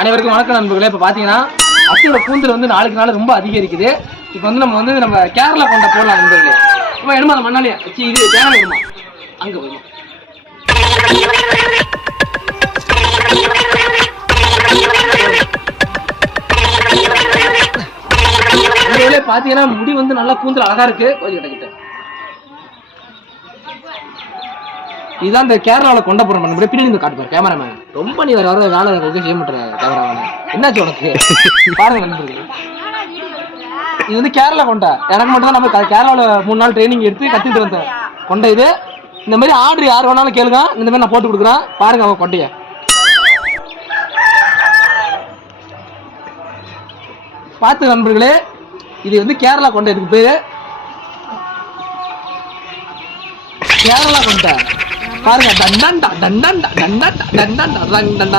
அனைவருக்கும் வணக்கம் நண்பர்களே. இப்போ பார்த்தீங்கன்னா அத்தியோட கூந்தல் வந்து நாளுக்கு நாள் ரொம்ப அதிகரிக்குது. இப்போ வந்து நம்ம கேரளா கொண்ட போடலாம் நண்பர்களே. இப்போ எடுமா அந்த மண்ணாலே இது தேவை வருமா அங்கே வருமா பார்த்தீங்கன்னா முடி வந்து நல்லா கூந்தல் அழகா இருக்கு. கிட்ட இதுதான் இந்த கேரளாவில் கொண்ட போற பண்ண பின்னாடி இந்த காட்டுப்பாரு கேமராமேன். ரொம்ப நீ வேற வர வேலை செய்ய மாட்டேற கேமராமேன். என்னாச்சு உனக்கு? பாருங்க நண்பர்கள், இது வந்து கேரளா கொண்டா. எனக்கு மட்டும் தான் நம்ம கேரளாவில் 3 நாள் ட்ரைனிங் எடுத்து கத்துட்டு வந்தேன் கொண்டை இது. இந்த மாதிரி ஆர்டர் யார் வேணாலும் கேளுங்க, இந்த மாதிரி நான் போட்டு கொடுக்குறேன். பாருங்க அவன் கொண்டைய பார்த்து நண்பர்களே. இது வந்து கேரளா கொண்டை, இதுக்கு பேரு கேரளா கொண்டை. பாருங்க, தண்டா தண்டா தண்டா தண்டா தண்டா